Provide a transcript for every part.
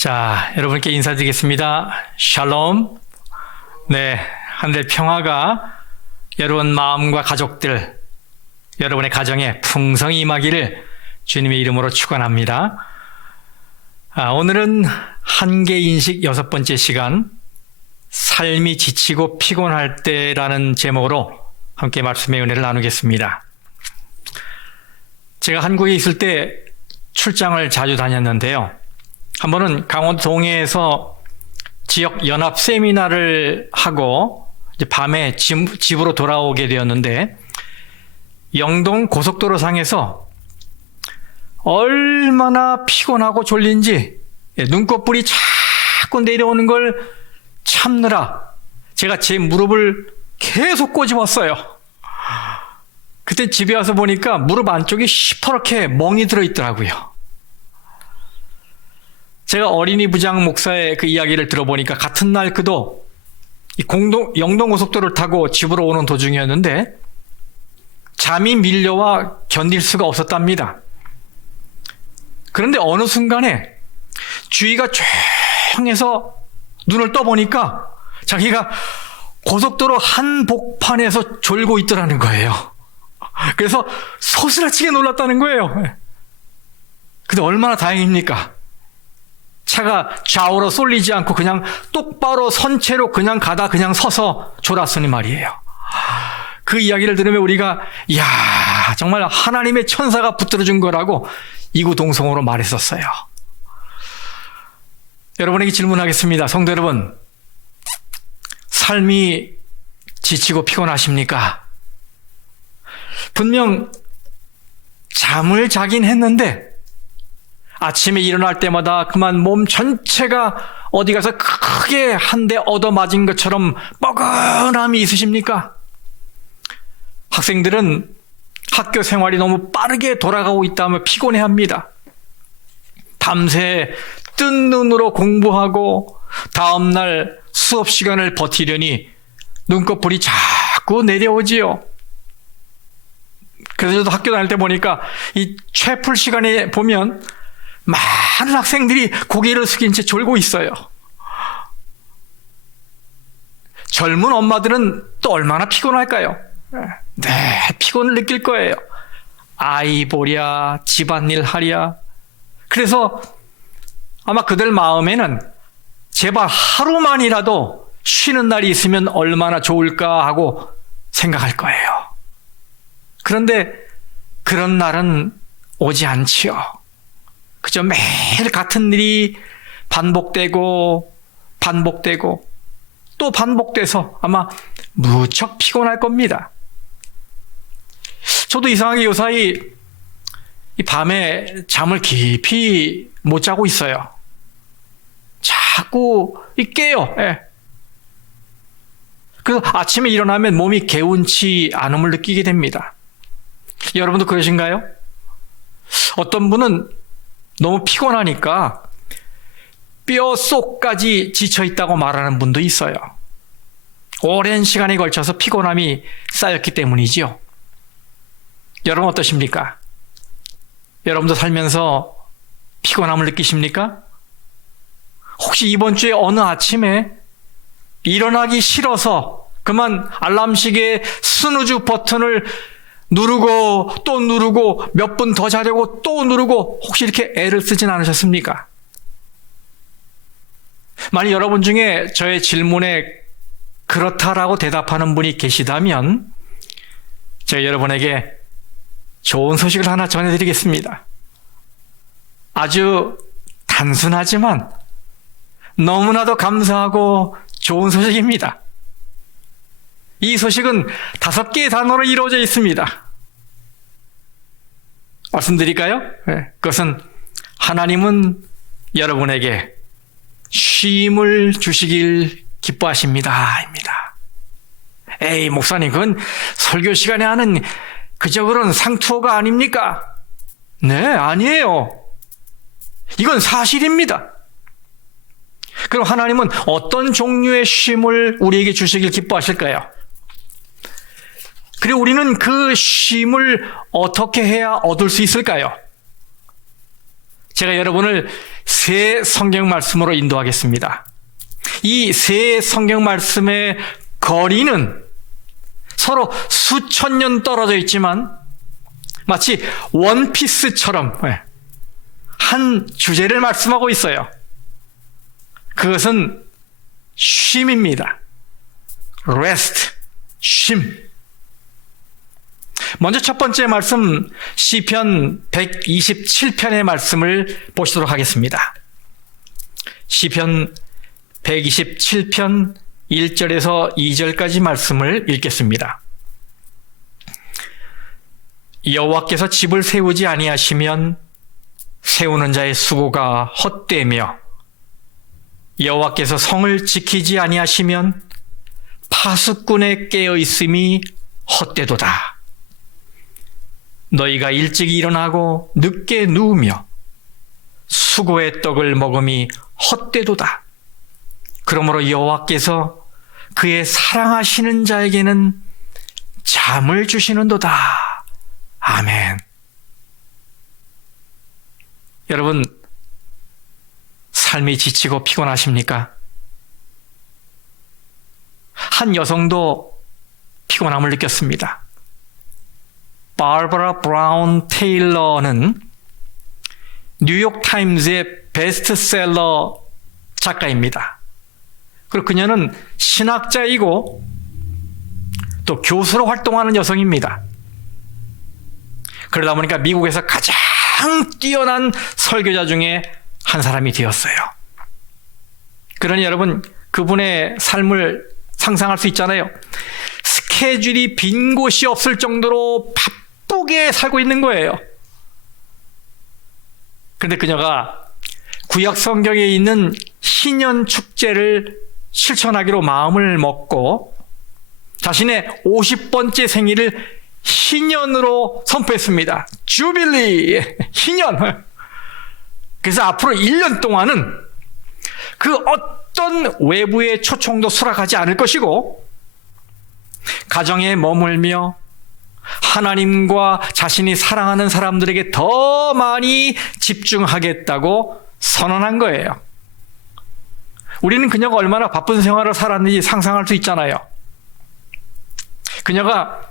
자, 여러분께 인사드리겠습니다. 샬롬. 네, 하늘의 평화가 여러분 마음과 가족들, 여러분의 가정에 풍성히 임하기를 주님의 이름으로 축원합니다. 오늘은 한계인식 6번째 시간, 삶이 지치고 피곤할 때라는 제목으로 함께 말씀의 은혜를 나누겠습니다. 제가 한국에 있을 때 출장을 자주 다녔는데요. 한 번은 강원도 동해에서 지역 연합 세미나를 하고 이제 밤에 집으로 돌아오게 되었는데, 영동 고속도로 상에서 얼마나 피곤하고 졸린지 눈꺼풀이 자꾸 내려오는 걸 참느라 제가 제 무릎을 계속 꼬집었어요. 그때 집에 와서 보니까 무릎 안쪽이 시퍼렇게 멍이 들어있더라고요. 제가 어린이 부장 목사의 그 이야기를 들어보니까 같은 날 그도 영동 고속도로를 타고 집으로 오는 도중이었는데 잠이 밀려와 견딜 수가 없었답니다. 그런데 어느 순간에 주위가 조용해서 눈을 떠보니까 자기가 고속도로 한복판에서 졸고 있더라는 거예요. 그래서 소스라치게 놀랐다는 거예요. 근데 얼마나 다행입니까? 차가 좌우로 쏠리지 않고 그냥 똑바로 선 채로 그냥 가다 그냥 서서 졸았으니 말이에요. 그 이야기를 들으면 우리가 이야, 정말 하나님의 천사가 붙들어준 거라고 이구동성으로 말했었어요. 여러분에게 질문하겠습니다. 성도 여러분, 삶이 지치고 피곤하십니까? 분명 잠을 자긴 했는데 아침에 일어날 때마다 그만 몸 전체가 어디 가서 크게 한 대 얻어맞은 것처럼 뻐근함이 있으십니까? 학생들은 학교 생활이 너무 빠르게 돌아가고 있다며 피곤해합니다. 밤새 뜬 눈으로 공부하고 다음날 수업 시간을 버티려니 눈꺼풀이 자꾸 내려오지요. 그래서 저도 학교 다닐 때 보니까 이 최풀 시간에 보면 많은 학생들이 고개를 숙인 채 졸고 있어요. 젊은 엄마들은 또 얼마나 피곤할까요? 네, 피곤을 느낄 거예요. 아이 보랴, 집안일 하랴. 그래서 아마 그들 마음에는 제발 하루만이라도 쉬는 날이 있으면 얼마나 좋을까 하고 생각할 거예요. 그런데 그런 날은 오지 않지요. 그저 매일 같은 일이 반복되고 또 반복돼서 아마 무척 피곤할 겁니다. 저도 이상하게 요사이 이 밤에 잠을 깊이 못 자고 있어요. 자꾸 깨요. 예. 그래서 아침에 일어나면 몸이 개운치 않음을 느끼게 됩니다. 여러분도 그러신가요? 어떤 분은 너무 피곤하니까 뼈 속까지 지쳐있다고 말하는 분도 있어요. 오랜 시간에 걸쳐서 피곤함이 쌓였기 때문이지요. 여러분 어떠십니까? 여러분도 살면서 피곤함을 느끼십니까? 혹시 이번 주에 어느 아침에 일어나기 싫어서 그만 알람시계의 스누즈 버튼을 누르고 또 누르고 몇 분 더 자려고 또 누르고 혹시 이렇게 애를 쓰진 않으셨습니까? 만약 여러분 중에 저의 질문에 그렇다라고 대답하는 분이 계시다면 제가 여러분에게 좋은 소식을 하나 전해드리겠습니다. 아주 단순하지만 너무나도 감사하고 좋은 소식입니다. 이 소식은 5개의 단어로 이루어져 있습니다. 말씀드릴까요? 네. 그것은 하나님은 여러분에게 쉼을 주시길 기뻐하십니다. 입니다. 에이, 목사님, 그건 설교 시간에 하는 그저 그런 상투어가 아닙니까? 네, 아니에요. 이건 사실입니다. 그럼 하나님은 어떤 종류의 쉼을 우리에게 주시길 기뻐하실까요? 그리고 우리는 그 쉼을 어떻게 해야 얻을 수 있을까요? 제가 여러분을 새 성경 말씀으로 인도하겠습니다. 이 새 성경 말씀의 거리는 서로 수천 년 떨어져 있지만 마치 원피스처럼 한 주제를 말씀하고 있어요. 그것은 쉼입니다. rest, 쉼. 먼저 첫 번째 말씀 시편 127편의 말씀을 보시도록 하겠습니다. 시편 127편 1절에서 2절까지 말씀을 읽겠습니다. 여호와께서 집을 세우지 아니하시면 세우는 자의 수고가 헛되며 여호와께서 성을 지키지 아니하시면 파수꾼의 깨어 있음이 헛되도다. 너희가 일찍 일어나고 늦게 누우며 수고의 떡을 먹음이 헛되도다. 그러므로 여호와께서 그의 사랑하시는 자에게는 잠을 주시는도다. 아멘. 여러분, 삶이 지치고 피곤하십니까? 한 여성도 피곤함을 느꼈습니다. 바버라 브라운 테일러는 뉴욕타임즈의 베스트셀러 작가입니다. 그리고 그녀는 신학자이고 또 교수로 활동하는 여성입니다. 그러다 보니까 미국에서 가장 뛰어난 설교자 중에 한 사람이 되었어요. 그러니 여러분, 그분의 삶을 상상할 수 있잖아요. 스케줄이 빈 곳이 없을 정도로 바쁘게 살고 있는 거예요. 그런데 그녀가 구약 성경에 있는 희년 축제를 실천하기로 마음을 먹고 자신의 50번째 생일을 희년으로 선포했습니다. 주빌리, 희년. 그래서 앞으로 1년 동안은 그 어떤 외부의 초청도 수락하지 않을 것이고 가정에 머물며 하나님과 자신이 사랑하는 사람들에게 더 많이 집중하겠다고 선언한 거예요. 우리는 그녀가 얼마나 바쁜 생활을 살았는지 상상할 수 있잖아요. 그녀가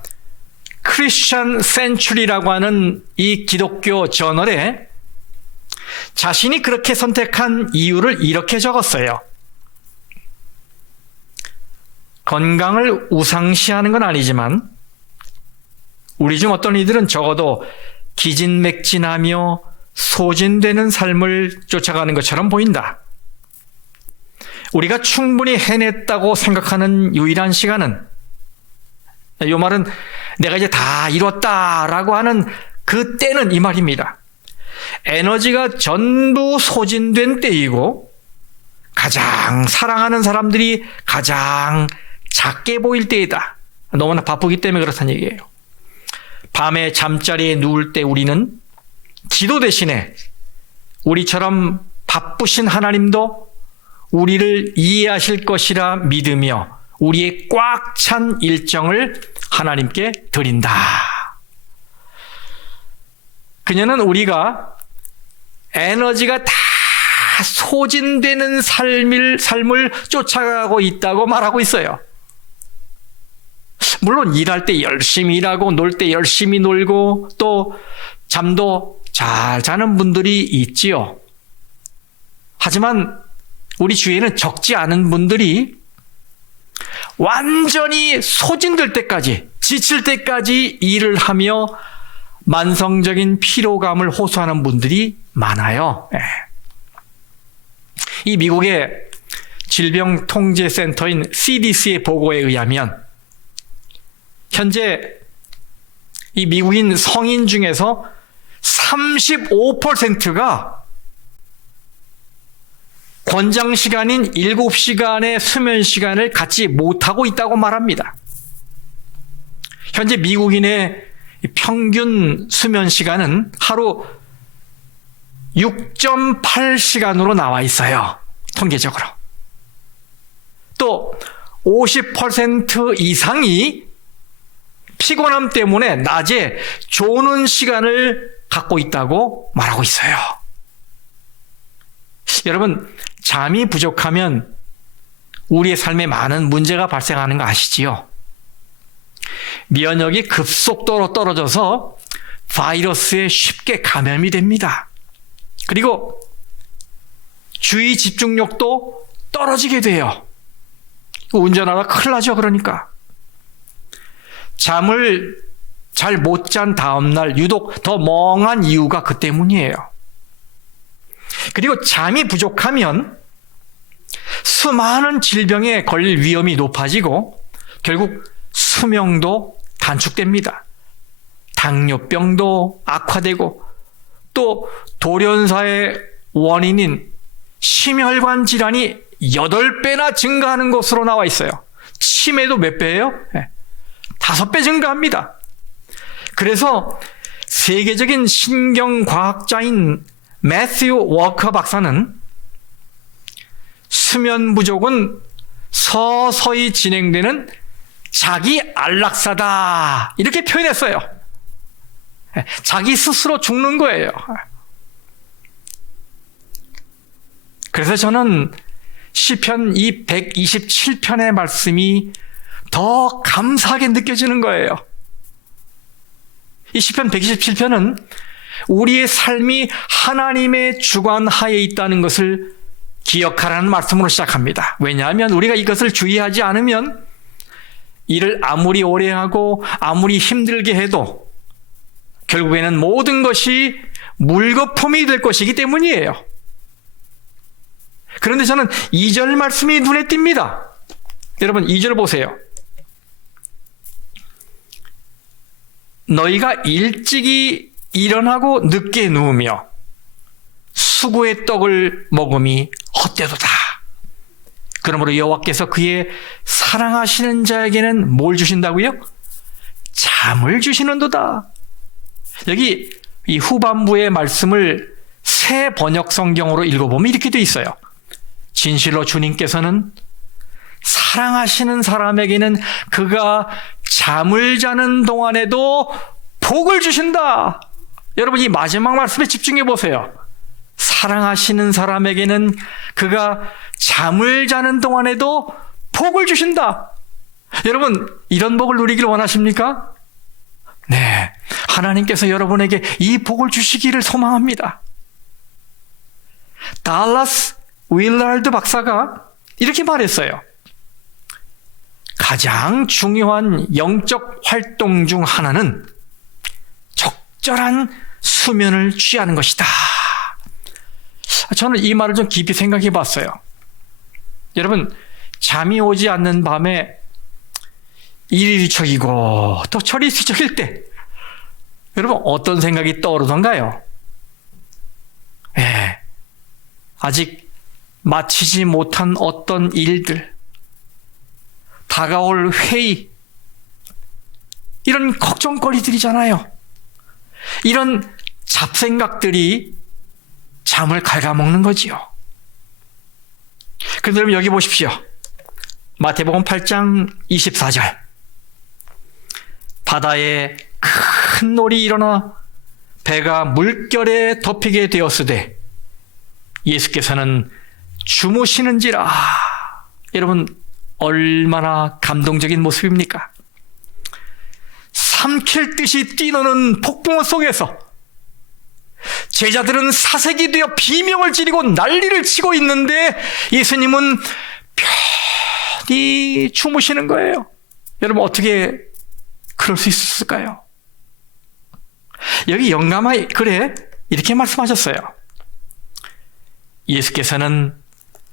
크리스천 센츄리라고 하는 이 기독교 저널에 자신이 그렇게 선택한 이유를 이렇게 적었어요. 건강을 우상시하는 건 아니지만 우리 중 어떤 이들은 적어도 기진맥진하며 소진되는 삶을 쫓아가는 것처럼 보인다. 우리가 충분히 해냈다고 생각하는 유일한 시간은, 이 말은 내가 이제 다 이뤘다라고 하는 그 때는 이 말입니다. 에너지가 전부 소진된 때이고 가장 사랑하는 사람들이 가장 작게 보일 때이다. 너무나 바쁘기 때문에 그렇다는 얘기예요. 밤에 잠자리에 누울 때 우리는 기도 대신에 우리처럼 바쁘신 하나님도 우리를 이해하실 것이라 믿으며 우리의 꽉 찬 일정을 하나님께 드린다. 그녀는 우리가 에너지가 다 소진되는 삶을 쫓아가고 있다고 말하고 있어요. 물론 일할 때 열심히 일하고 놀 때 열심히 놀고 또 잠도 잘 자는 분들이 있지요. 하지만 우리 주위에는 적지 않은 분들이 완전히 소진될 때까지, 지칠 때까지 일을 하며 만성적인 피로감을 호소하는 분들이 많아요. 이 미국의 질병통제센터인 CDC의 보고에 의하면 현재 이 미국인 성인 중에서 35%가 권장 시간인 7시간의 수면 시간을 갖지 못하고 있다고 말합니다. 현재 미국인의 평균 수면 시간은 하루 6.8시간으로 나와 있어요. 통계적으로. 또 50% 이상이 피곤함 때문에 낮에 조는 시간을 갖고 있다고 말하고 있어요. 여러분, 잠이 부족하면 우리의 삶에 많은 문제가 발생하는 거 아시지요? 면역이 급속도로 떨어져서 바이러스에 쉽게 감염이 됩니다. 그리고 주의 집중력도 떨어지게 돼요. 운전하다 큰일 나죠, 그러니까. 잠을 잘 못 잔 다음날 유독 더 멍한 이유가 그 때문이에요. 그리고 잠이 부족하면 수많은 질병에 걸릴 위험이 높아지고 결국 수명도 단축됩니다. 당뇨병도 악화되고 또 돌연사의 원인인 심혈관 질환이 8배나 증가하는 것으로 나와 있어요. 치매도 몇 배예요? 5배 증가합니다. 그래서 세계적인 신경과학자인 매튜 워커 박사는 수면 부족은 서서히 진행되는 자기 안락사다, 이렇게 표현했어요. 자기 스스로 죽는 거예요. 그래서 저는 시편 이 127편의 말씀이 더 감사하게 느껴지는 거예요. 이 시편 127편은 우리의 삶이 하나님의 주관 하에 있다는 것을 기억하라는 말씀으로 시작합니다. 왜냐하면 우리가 이것을 주의하지 않으면 일을 아무리 오래 하고 아무리 힘들게 해도 결국에는 모든 것이 물거품이 될 것이기 때문이에요. 그런데 저는 2절 말씀이 눈에 띕니다. 여러분, 2절 보세요. 너희가 일찍이 일어나고 늦게 누우며 수고의 떡을 먹음이 헛되도다. 그러므로 여호와께서 그의 사랑하시는 자에게는 뭘 주신다고요? 잠을 주시는도다. 여기 이 후반부의 말씀을 새 번역 성경으로 읽어보면 이렇게 돼 있어요. 진실로 주님께서는 사랑하시는 사람에게는 그가 잠을 자는 동안에도 복을 주신다. 여러분, 이 마지막 말씀에 집중해 보세요. 사랑하시는 사람에게는 그가 잠을 자는 동안에도 복을 주신다. 여러분, 이런 복을 누리길 원하십니까? 네, 하나님께서 여러분에게 이 복을 주시기를 소망합니다. 달라스 윌라드 박사가 이렇게 말했어요. 가장 중요한 영적 활동 중 하나는 적절한 수면을 취하는 것이다. 저는 이 말을 좀 깊이 생각해 봤어요. 여러분, 잠이 오지 않는 밤에 일일이척이고 또 철이수척일 때 여러분 어떤 생각이 떠오르던가요? 아직 마치지 못한 어떤 일들, 다가올 회의, 이런 걱정거리들이잖아요. 이런 잡생각들이 잠을 갉아먹는 거지요. 그런데 여러분 여기 보십시오. 마태복음 8장 24절. 바다에 큰 놀이 일어나 배가 물결에 덮이게 되었으되 예수께서는 주무시는지라. 여러분, 얼마나 감동적인 모습입니까? 삼킬 듯이 뛰노는 폭풍우 속에서 제자들은 사색이 되어 비명을 지르고 난리를 치고 있는데 예수님은 편히 주무시는 거예요. 여러분, 어떻게 그럴 수 있었을까요? 여기 영감하에 그래 이렇게 말씀하셨어요. 예수께서는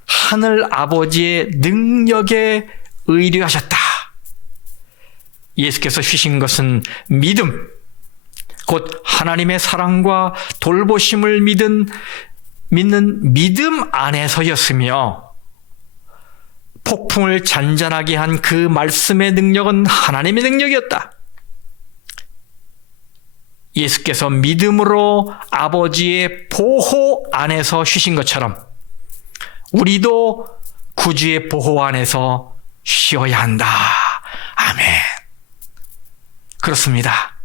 하늘 아버지의 능력에 의뢰하셨다. 예수께서 쉬신 것은 믿음, 곧 하나님의 사랑과 돌보심을 믿는 믿음 안에서였으며, 폭풍을 잔잔하게 한 그 말씀의 능력은 하나님의 능력이었다. 예수께서 믿음으로 아버지의 보호 안에서 쉬신 것처럼 우리도 구주의 보호 안에서 쉬어야 한다. 아멘. 그렇습니다.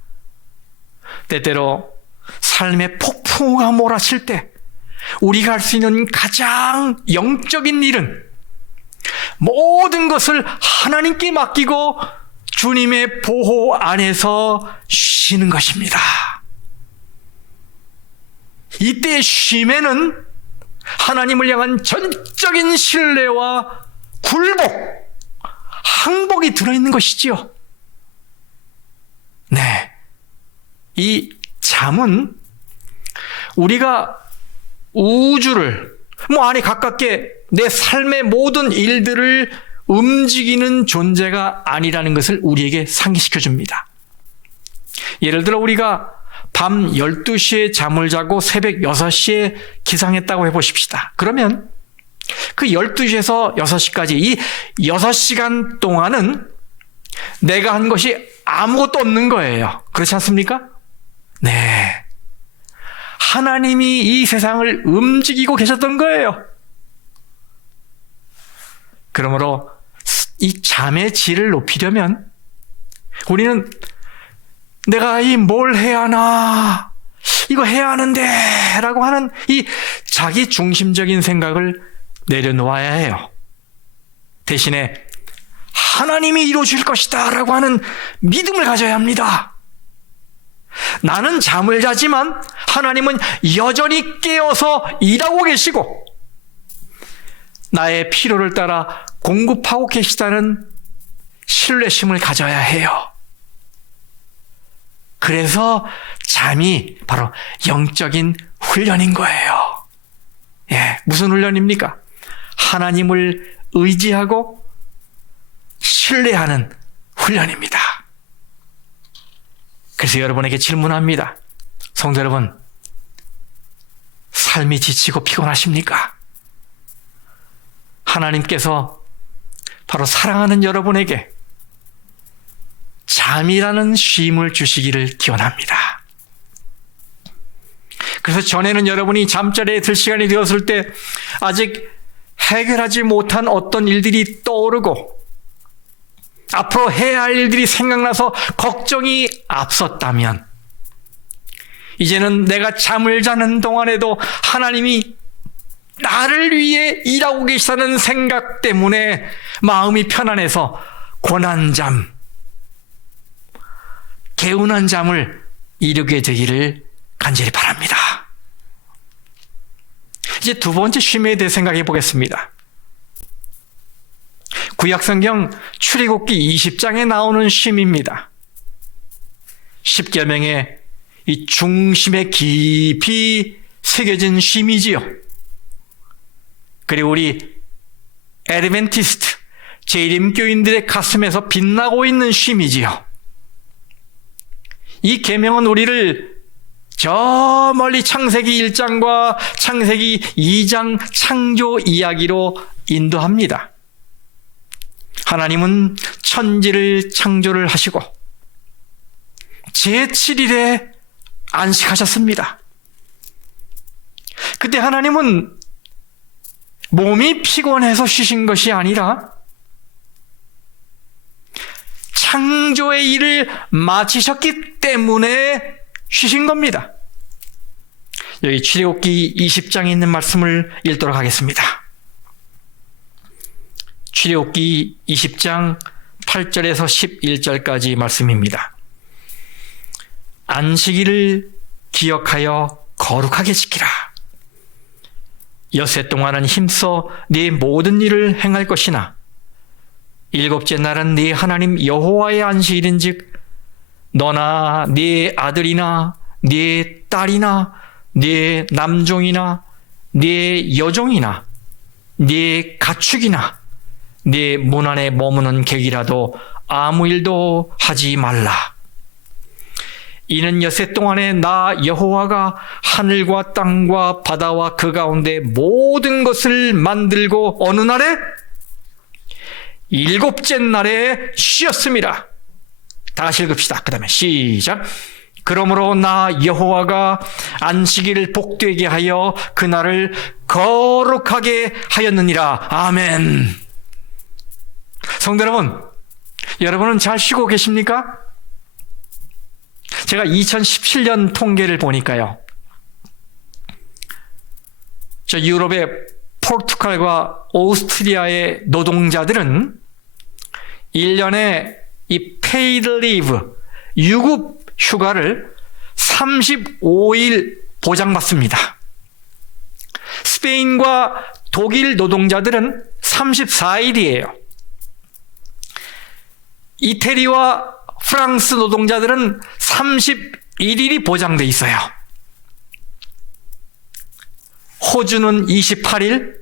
때때로 삶의 폭풍우가 몰아칠 때 우리가 할 수 있는 가장 영적인 일은 모든 것을 하나님께 맡기고 주님의 보호 안에서 쉬는 것입니다. 이때 쉼에는 하나님을 향한 전적인 신뢰와 굴복, 항복이 들어있는 것이지요. 네. 이 잠은 우리가 우주를 안에 가깝게 내 삶의 모든 일들을 움직이는 존재가 아니라는 것을 우리에게 상기시켜 줍니다. 예를 들어 우리가 밤 12시에 잠을 자고 새벽 6시에 기상했다고 해보십시다. 그러면 그 12시에서 6시까지 이 6시간 동안은 내가 한 것이 아무것도 없는 거예요. 그렇지 않습니까? 네. 하나님이 이 세상을 움직이고 계셨던 거예요. 그러므로 이 잠의 질을 높이려면 우리는 내가 뭘 해야 하나, 이거 해야 하는데 라고 하는 이 자기 중심적인 생각을 내려놓아야 해요. 대신에 하나님이 이루어줄 것이다 라고 하는 믿음을 가져야 합니다. 나는 잠을 자지만 하나님은 여전히 깨어서 일하고 계시고 나의 필요를 따라 공급하고 계시다는 신뢰심을 가져야 해요. 그래서 잠이 바로 영적인 훈련인 거예요. 예, 무슨 훈련입니까? 하나님을 의지하고 신뢰하는 훈련입니다. 그래서 여러분에게 질문합니다. 성도 여러분, 삶이 지치고 피곤하십니까? 하나님께서 바로 사랑하는 여러분에게 잠이라는 쉼을 주시기를 기원합니다. 그래서 전에는 여러분이 잠자리에 들 시간이 되었을 때 아직 해결하지 못한 어떤 일들이 떠오르고 앞으로 해야 할 일들이 생각나서 걱정이 앞섰다면 이제는 내가 잠을 자는 동안에도 하나님이 나를 위해 일하고 계시다는 생각 때문에 마음이 편안해서 고난잠, 개운한 잠을 이루게 되기를 간절히 바랍니다. 이제 두 번째 쉼에 대해 생각해 보겠습니다. 구약성경 출애굽기 20장에 나오는 쉼입니다. 십계명의 이 중심에 깊이 새겨진 쉼이지요. 그리고 우리 애드벤티스트 재림교인들의 가슴에서 빛나고 있는 쉼이지요. 이 계명은 우리를 저 멀리 창세기 1장과 창세기 2장 창조 이야기로 인도합니다. 하나님은 천지를 창조를 하시고 제7일에 안식하셨습니다. 그때 하나님은 몸이 피곤해서 쉬신 것이 아니라 창조의 일을 마치셨기 때문에 쉬신 겁니다. 여기 출애굽기 20장에 있는 말씀을 읽도록 하겠습니다. 출애굽기 20장 8절에서 11절까지 말씀입니다. 안식일을 기억하여 거룩하게 지키라. 엿새 동안은 힘써 네 모든 일을 행할 것이나 일곱째 날은 네 하나님 여호와의 안식일인즉 너나 네 아들이나 네 딸이나 네 남종이나 네 여종이나 네 가축이나 네 문 안에 머무는 객이라도 아무 일도 하지 말라. 이는 엿새 동안에 나 여호와가 하늘과 땅과 바다와 그 가운데 모든 것을 만들고 어느 날에? 일곱째 날에 쉬었습니다. 다 같이 읽읍시다. 그 다음에 시작. 그러므로 나 여호와가 안식일을 복되게 하여 그날을 거룩하게 하였느니라. 아멘. 성도 여러분, 여러분은 잘 쉬고 계십니까? 제가 2017년 통계를 보니까요, 저 유럽의 포르투갈과 오스트리아의 노동자들은 1년에 이 paid leave, 유급 휴가를 35일 보장받습니다. 스페인과 독일 노동자들은 34일이에요. 이태리와 프랑스 노동자들은 31일이 보장돼 있어요. 호주는 28일,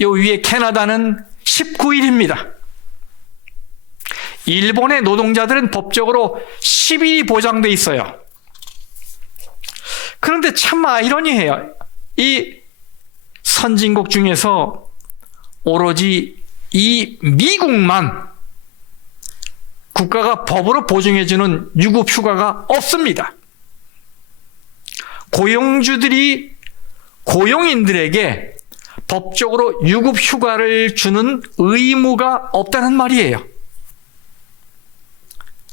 요 위에 캐나다는 19일입니다. 일본의 노동자들은 법적으로 10일이 보장돼 있어요. 그런데 참 아이러니해요. 이 선진국 중에서 오로지 이 미국만 국가가 법으로 보증해주는 유급 휴가가 없습니다. 고용주들이 고용인들에게 법적으로 유급 휴가를 주는 의무가 없다는 말이에요.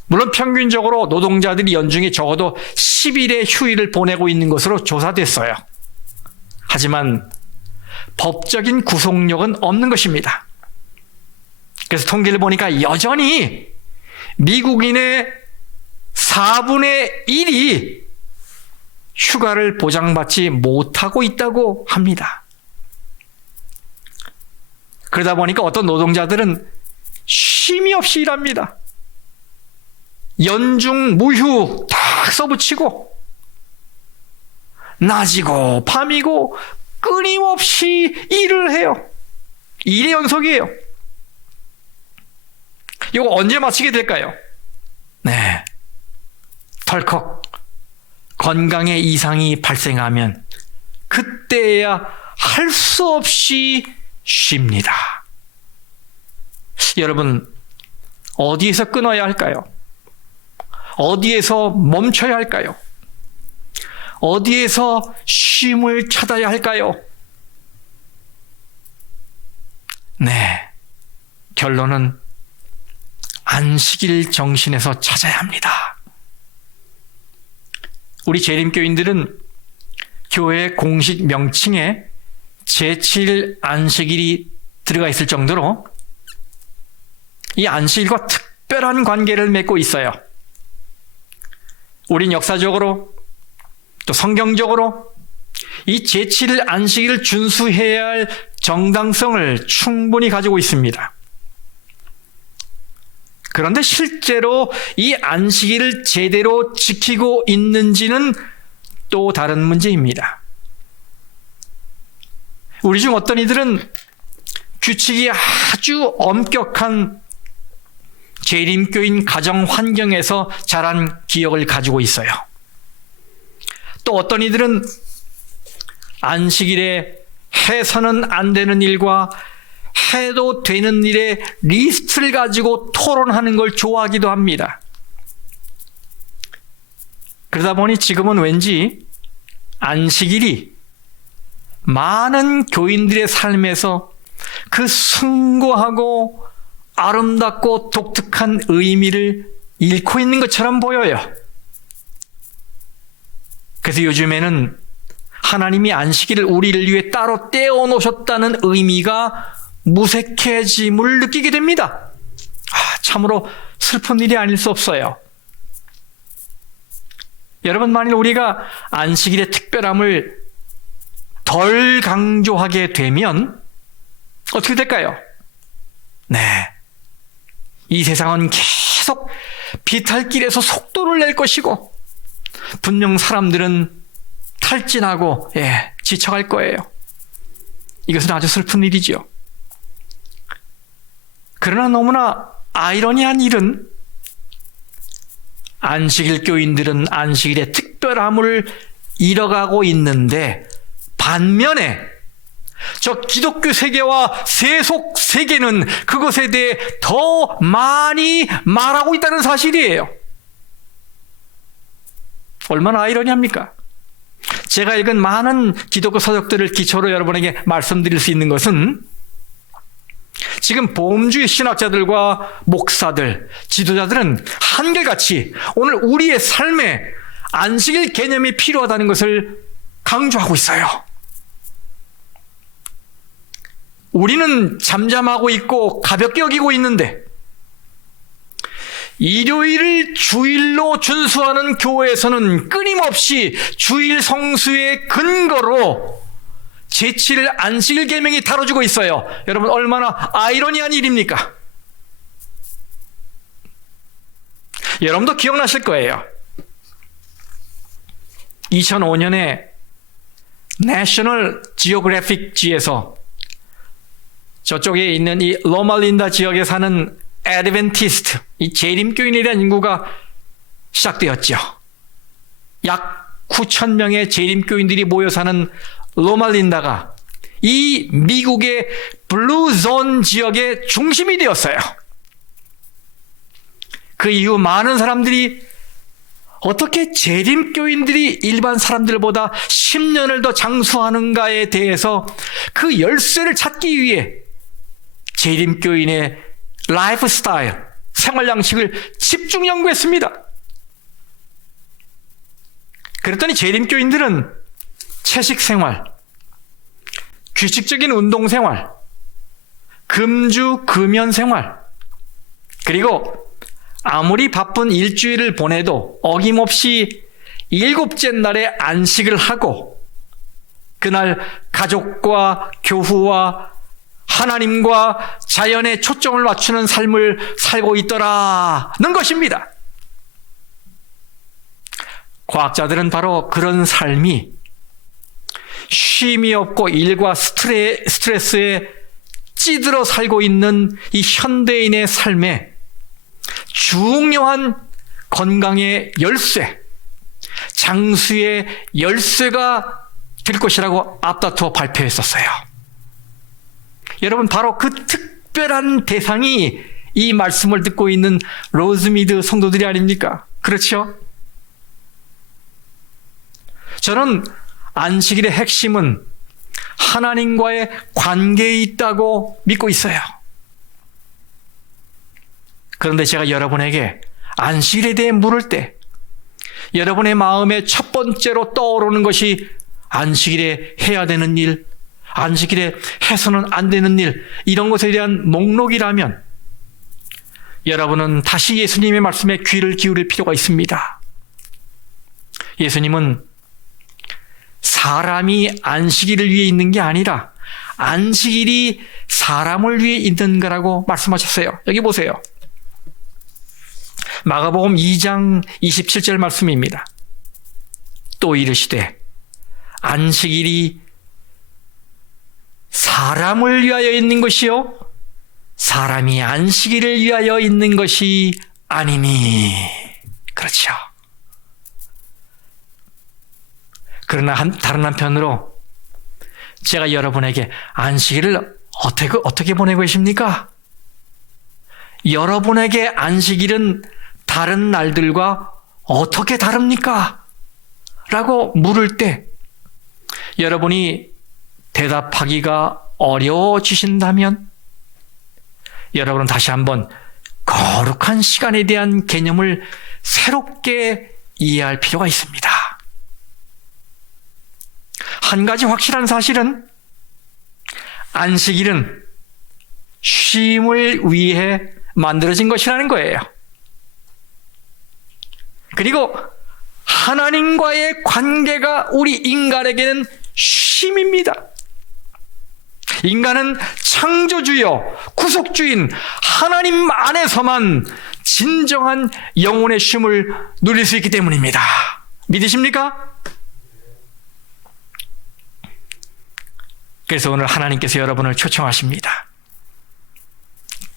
물론 평균적으로 노동자들이 연중에 적어도 10일의 휴일을 보내고 있는 것으로 조사됐어요. 하지만 법적인 구속력은 없는 것입니다. 그래서 통계를 보니까 여전히 미국인의 4분의 1이 휴가를 보장받지 못하고 있다고 합니다. 그러다 보니까 어떤 노동자들은 쉼이 없이 일합니다. 연중 무휴 딱 써붙이고 낮이고 밤이고 끊임없이 일을 해요. 일의 연속이에요. 이거 언제 마치게 될까요? 네, 덜컥 건강에 이상이 발생하면 그때야 할 수 없이 쉽니다. 여러분, 어디에서 끊어야 할까요? 어디에서 멈춰야 할까요? 어디에서 쉼을 찾아야 할까요? 네, 결론은 안식일 정신에서 찾아야 합니다. 우리 재림교인들은 교회 공식 명칭에 제7 안식일이 들어가 있을 정도로 이 안식일과 특별한 관계를 맺고 있어요. 우린 역사적으로 또 성경적으로 이 제7일 안식일을 준수해야 할 정당성을 충분히 가지고 있습니다. 그런데 실제로 이 안식일을 제대로 지키고 있는지는 또 다른 문제입니다. 우리 중 어떤 이들은 규칙이 아주 엄격한 재림교인 가정 환경에서 자란 기억을 가지고 있어요. 또 어떤 이들은 안식일에 해서는 안 되는 일과 해도 되는 일의 리스트를 가지고 토론하는 걸 좋아하기도 합니다. 그러다 보니 지금은 왠지 안식일이 많은 교인들의 삶에서 그 숭고하고 아름답고 독특한 의미를 잃고 있는 것처럼 보여요. 그래서 요즘에는 하나님이 안식일을 우리를 위해 따로 떼어 놓으셨다는 의미가 무색해짐을 느끼게 됩니다. 참으로 슬픈 일이 아닐 수 없어요. 여러분, 만일 우리가 안식일의 특별함을 덜 강조하게 되면 어떻게 될까요? 네, 이 세상은 계속 비탈길에서 속도를 낼 것이고 분명 사람들은 탈진하고 지쳐갈 거예요. 이것은 아주 슬픈 일이죠. 그러나 너무나 아이러니한 일은 안식일 교인들은 안식일의 특별함을 잃어가고 있는데 반면에 저 기독교 세계와 세속 세계는 그것에 대해 더 많이 말하고 있다는 사실이에요. 얼마나 아이러니합니까? 제가 읽은 많은 기독교 서적들을 기초로 여러분에게 말씀드릴 수 있는 것은 지금 보험주의 신학자들과 목사들, 지도자들은 한결같이 오늘 우리의 삶에 안식일 개념이 필요하다는 것을 강조하고 있어요. 우리는 잠잠하고 있고 가볍게 여기고 있는데 일요일을 주일로 준수하는 교회에서는 끊임없이 주일 성수의 근거로 제7일 안식일 계명이 다뤄지고 있어요. 여러분 얼마나 아이러니한 일입니까? 여러분도 기억나실 거예요. 2005년에 내셔널 지오그래픽지에서 저쪽에 있는 이 로말린다 지역에 사는 애드벤티스트, 이 재림교인에 대한 인구가 시작되었죠. 약 9,000명의 재림교인들이 모여 사는 로말린다가 이 미국의 블루존 지역의 중심이 되었어요. 그 이후 많은 사람들이 어떻게 재림교인들이 일반 사람들보다 10년을 더 장수하는가에 대해서 그 열쇠를 찾기 위해 재림교인의 라이프 스타일, 생활 양식을 집중 연구했습니다. 그랬더니 재림교인들은 채식 생활, 규칙적인 운동 생활, 금주 금연 생활, 그리고 아무리 바쁜 일주일을 보내도 어김없이 7째 날에 안식을 하고 그날 가족과 교후와 하나님과 자연에 초점을 맞추는 삶을 살고 있더라는 것입니다. 과학자들은 바로 그런 삶이 쉼이 없고 일과 스트레스에 찌들어 살고 있는 이 현대인의 삶에 중요한 건강의 열쇠, 장수의 열쇠가 될 것이라고 앞다투어 발표했었어요. 여러분 바로 그 특별한 대상이 이 말씀을 듣고 있는 로즈미드 성도들이 아닙니까? 그렇죠? 저는 안식일의 핵심은 하나님과의 관계에 있다고 믿고 있어요. 그런데 제가 여러분에게 안식일에 대해 물을 때 여러분의 마음에 첫 번째로 떠오르는 것이 안식일에 해야 되는 일, 안식일에 해서는 안 되는 일, 이런 것에 대한 목록이라면 여러분은 다시 예수님의 말씀에 귀를 기울일 필요가 있습니다. 예수님은 사람이 안식일을 위해 있는 게 아니라 안식일이 사람을 위해 있는 거라고 말씀하셨어요. 여기 보세요. 마가복음 2장 27절 말씀입니다. 또 이르시되 안식일이 사람을 위하여 있는 것이요 사람이 안식일을 위하여 있는 것이 아니니. 그렇죠. 그러나 다른 한편으로 제가 여러분에게 안식일을 어떻게 보내고 계십니까? 여러분에게 안식일은 다른 날들과 어떻게 다릅니까? 라고 물을 때 여러분이 대답하기가 어려워지신다면 여러분은 다시 한번 거룩한 시간에 대한 개념을 새롭게 이해할 필요가 있습니다. 한 가지 확실한 사실은 안식일은 쉼을 위해 만들어진 것이라는 거예요. 그리고 하나님과의 관계가 우리 인간에게는 쉼입니다. 인간은 창조주요 구속주인 하나님 안에서만 진정한 영혼의 쉼을 누릴 수 있기 때문입니다. 믿으십니까? 그래서 오늘 하나님께서 여러분을 초청하십니다.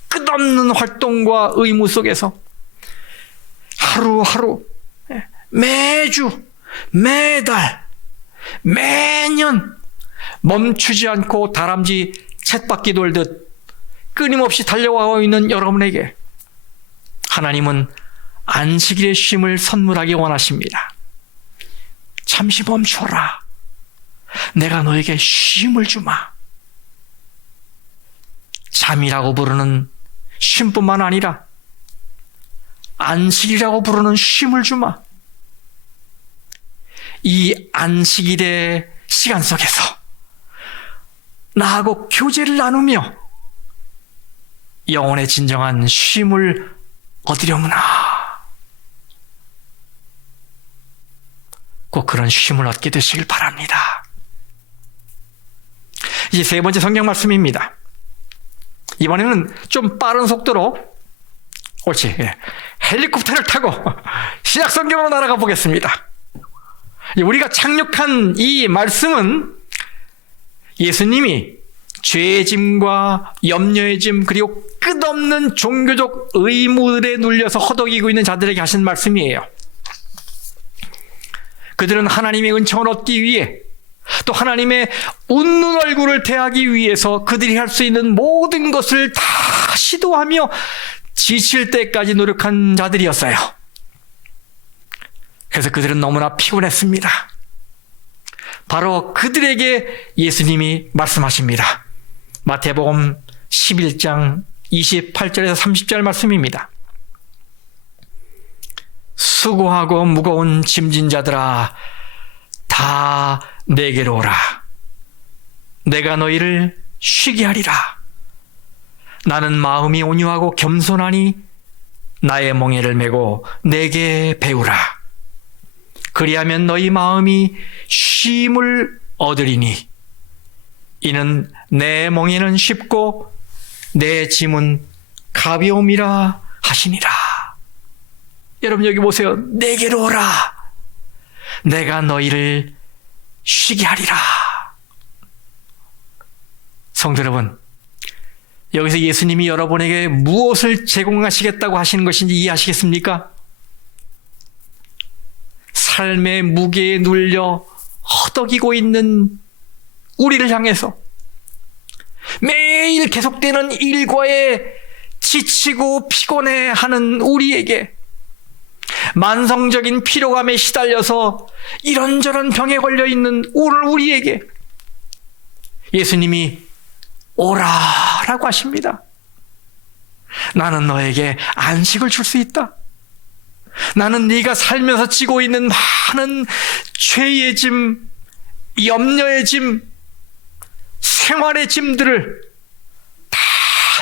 끝없는 활동과 의무 속에서 하루하루, 매주, 매달, 매년 멈추지 않고 다람쥐 쳇바퀴 돌듯 끊임없이 달려가고 있는 여러분에게 하나님은 안식일의 쉼을 선물하기 원하십니다. 잠시 멈춰라. 내가 너에게 쉼을 주마. 잠이라고 부르는 쉼뿐만 아니라 안식이라고 부르는 쉼을 주마. 이 안식일의 시간 속에서 나하고 교제를 나누며 영혼의 진정한 쉼을 얻으려무나. 꼭 그런 쉼을 얻게 되시길 바랍니다. 이제 세 번째 성경 말씀입니다. 이번에는 좀 빠른 속도로, 옳지, 헬리콥터를 타고 신약 성경으로 날아가 보겠습니다. 우리가 착륙한 이 말씀은 예수님이 죄의 짐과 염려의 짐, 그리고 끝없는 종교적 의무들에 눌려서 허덕이고 있는 자들에게 하신 말씀이에요. 그들은 하나님의 은총을 얻기 위해, 또 하나님의 웃는 얼굴을 대하기 위해서 그들이 할 수 있는 모든 것을 다 시도하며 지칠 때까지 노력한 자들이었어요. 그래서 그들은 너무나 피곤했습니다. 바로 그들에게 예수님이 말씀하십니다. 마태복음 11장 28절에서 30절 말씀입니다. 수고하고 무거운 짐진 자들아, 다 내게로 오라. 내가 너희를 쉬게 하리라. 나는 마음이 온유하고 겸손하니 나의 멍에를 메고 내게 배우라. 그리하면 너희 마음이 쉼을 얻으리니 이는 내 멍에는 쉽고 내 짐은 가벼움이라 하시니라. 여러분 여기 보세요. 내게로 오라. 내가 너희를 쉬게 하리라. 성도 여러분, 여기서 예수님이 여러분에게 무엇을 제공하시겠다고 하시는 것인지 이해하시겠습니까? 삶의 무게에 눌려 허덕이고 있는 우리를 향해서, 매일 계속되는 일과에 지치고 피곤해하는 우리에게, 만성적인 피로감에 시달려서 이런저런 병에 걸려있는 오늘 우리에게 예수님이 오라라고 하십니다. 나는 너에게 안식을 줄 수 있다. 나는 네가 살면서 지고 있는 많은 죄의 짐, 염려의 짐, 생활의 짐들을 다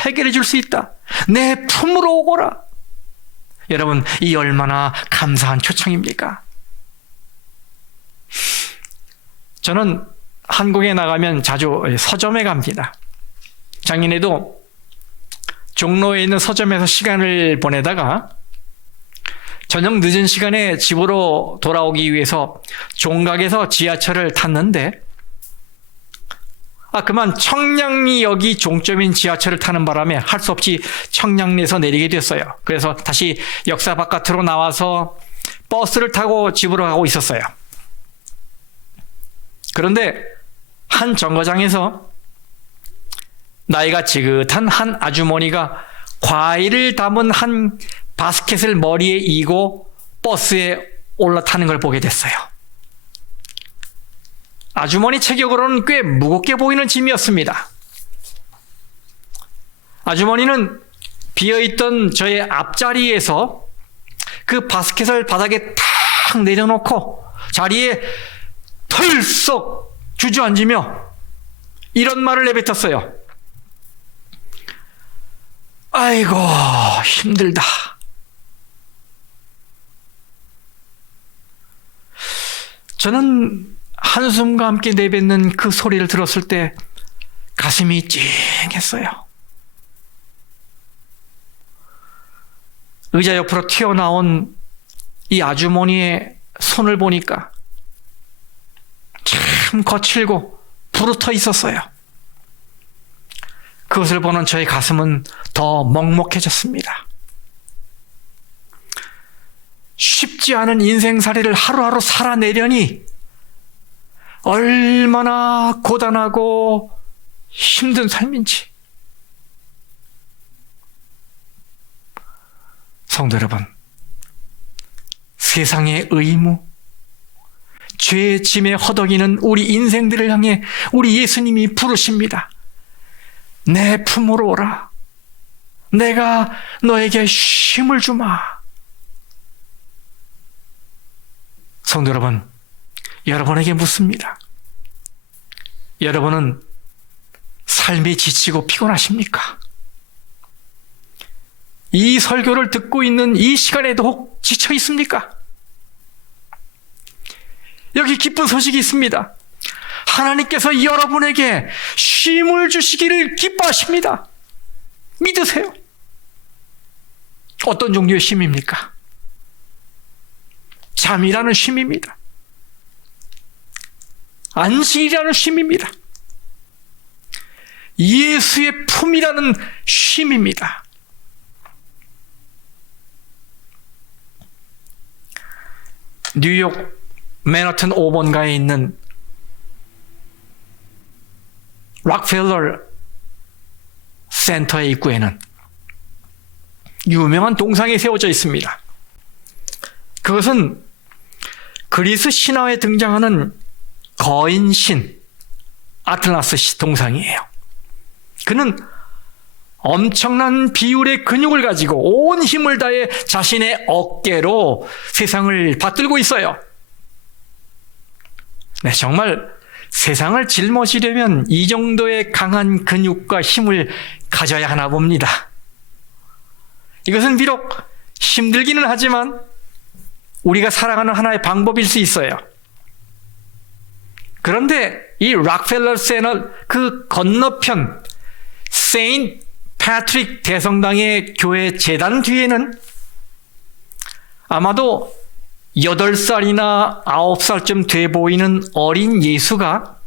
해결해 줄 수 있다. 내 품으로 오거라. 여러분, 이 얼마나 감사한 초청입니까? 저는 한국에 나가면 자주 서점에 갑니다. 작년에도 종로에 있는 서점에서 시간을 보내다가 저녁 늦은 시간에 집으로 돌아오기 위해서 종각에서 지하철을 탔는데, 그만 청량리역이 종점인 지하철을 타는 바람에 할 수 없이 청량리에서 내리게 됐어요. 그래서 다시 역사 바깥으로 나와서 버스를 타고 집으로 가고 있었어요. 그런데 한 정거장에서 나이가 지긋한 한 아주머니가 과일을 담은 한 바스켓을 머리에 이고 버스에 올라타는 걸 보게 됐어요. 아주머니 체격으로는 꽤 무겁게 보이는 짐이었습니다. 아주머니는 비어있던 저의 앞자리에서 그 바스켓을 바닥에 탁 내려놓고 자리에 털썩 주저앉으며 이런 말을 내뱉었어요. 아이고, 힘들다. 저는 한숨과 함께 내뱉는 그 소리를 들었을 때 가슴이 찡했어요. 의자 옆으로 튀어나온 이 아주머니의 손을 보니까 참 거칠고 부르터 있었어요. 그것을 보는 저의 가슴은 더 먹먹해졌습니다. 쉽지 않은 인생살이를 하루하루 살아내려니 얼마나 고단하고 힘든 삶인지. 성도 여러분, 세상의 의무, 죄의 짐에 허덕이는 우리 인생들을 향해 우리 예수님이 부르십니다. 내 품으로 오라. 내가 너에게 쉼을 주마. 성도 여러분, 여러분에게 묻습니다. 여러분은 삶이 지치고 피곤하십니까? 이 설교를 듣고 있는 이 시간에도 혹 지쳐 있습니까? 여기 기쁜 소식이 있습니다. 하나님께서 여러분에게 쉼을 주시기를 기뻐하십니다. 믿으세요. 어떤 종류의 쉼입니까? 잠이라는 쉼입니다. 안식이라는 쉼입니다. 예수의 품이라는 쉼입니다. 뉴욕 맨하튼 5번가에 있는 락펠러 센터의 입구에는 유명한 동상이 세워져 있습니다. 그것은 그리스 신화에 등장하는 거인신 아틀라스 동상이에요. 그는 엄청난 비율의 근육을 가지고 온 힘을 다해 자신의 어깨로 세상을 받들고 있어요. 네, 정말 세상을 짊어지려면 이 정도의 강한 근육과 힘을 가져야 하나 봅니다. 이것은 비록 힘들기는 하지만 우리가 살아가는 하나의 방법일 수 있어요. 그런데 이 락펠러 센터 그 건너편 세인트 패트릭 대성당의 교회 재단 뒤에는 아마도 8살이나 9살쯤 돼 보이는 어린 예수가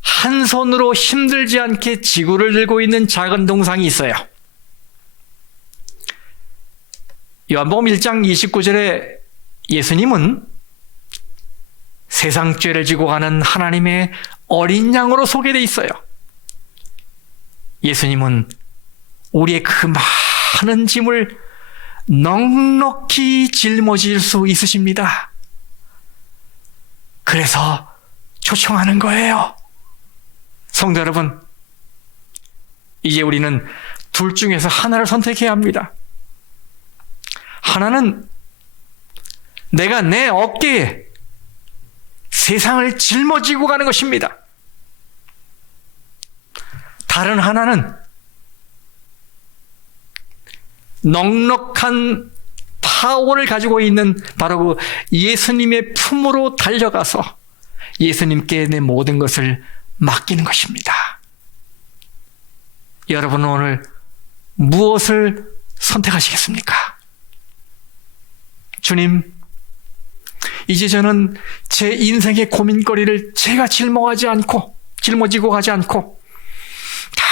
한 손으로 힘들지 않게 지구를 들고 있는 작은 동상이 있어요. 요한복음 1장 29절에 예수님은 세상 죄를 지고 가는 하나님의 어린 양으로 소개되어 있어요. 예수님은 우리의 그 많은 짐을 넉넉히 짊어질 수 있으십니다. 그래서 초청하는 거예요. 성도 여러분, 이제 우리는 둘 중에서 하나를 선택해야 합니다. 하나는 내가 내 어깨에 세상을 짊어지고 가는 것입니다. 다른 하나는 넉넉한 파워를 가지고 있는 바로 그 예수님의 품으로 달려가서 예수님께 내 모든 것을 맡기는 것입니다. 여러분은 오늘 무엇을 선택하시겠습니까? 주님, 이제 저는 제 인생의 고민거리를 제가 짊어지고 가지 않고 다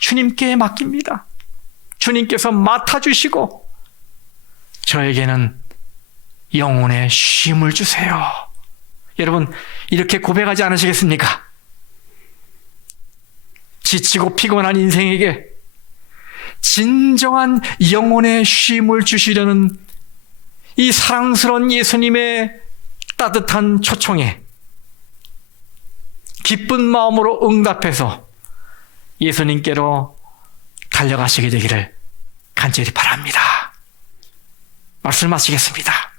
주님께 맡깁니다. 주님께서 맡아주시고 저에게는 영혼의 쉼을 주세요. 여러분, 이렇게 고백하지 않으시겠습니까? 지치고 피곤한 인생에게 진정한 영혼의 쉼을 주시려는 이 사랑스러운 예수님의 따뜻한 초청에 기쁜 마음으로 응답해서 예수님께로 달려가시게 되기를 간절히 바랍니다. 말씀 마치겠습니다.